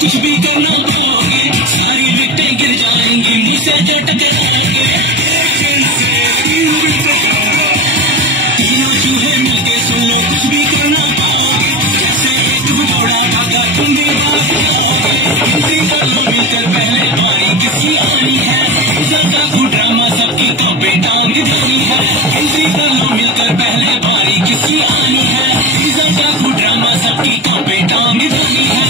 कुछ भी करना पाओगे, सारी विकेटें गिर जाएंगी, मुझ से जो टकराओगे। तीनों चूहे मिलके सुन लो, कुछ भी करना पाओगे, जैसे एक घोड़ा भागा तुम भी भाग जाओगे। कर लो मिलकर पहले बारी किसी आनी है, ज्यादा ड्रामा सबकी कॉपी टांग देनी है। कर लो मिलकर पहले बारी किसी आनी है, ज्यादा ड्रामा सबकी कॉपी टांग देनी है।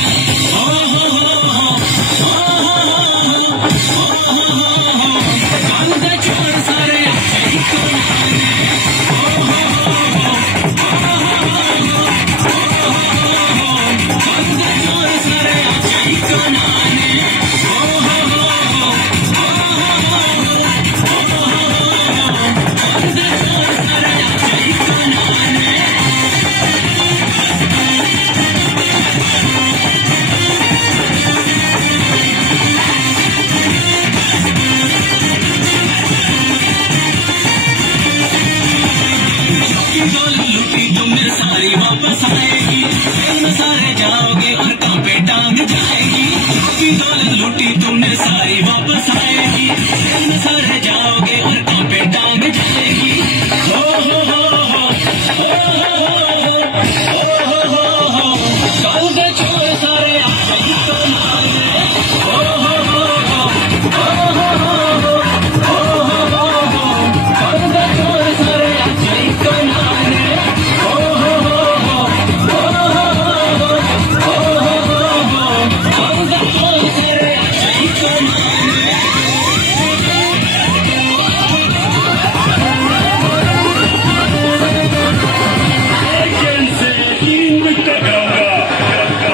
You're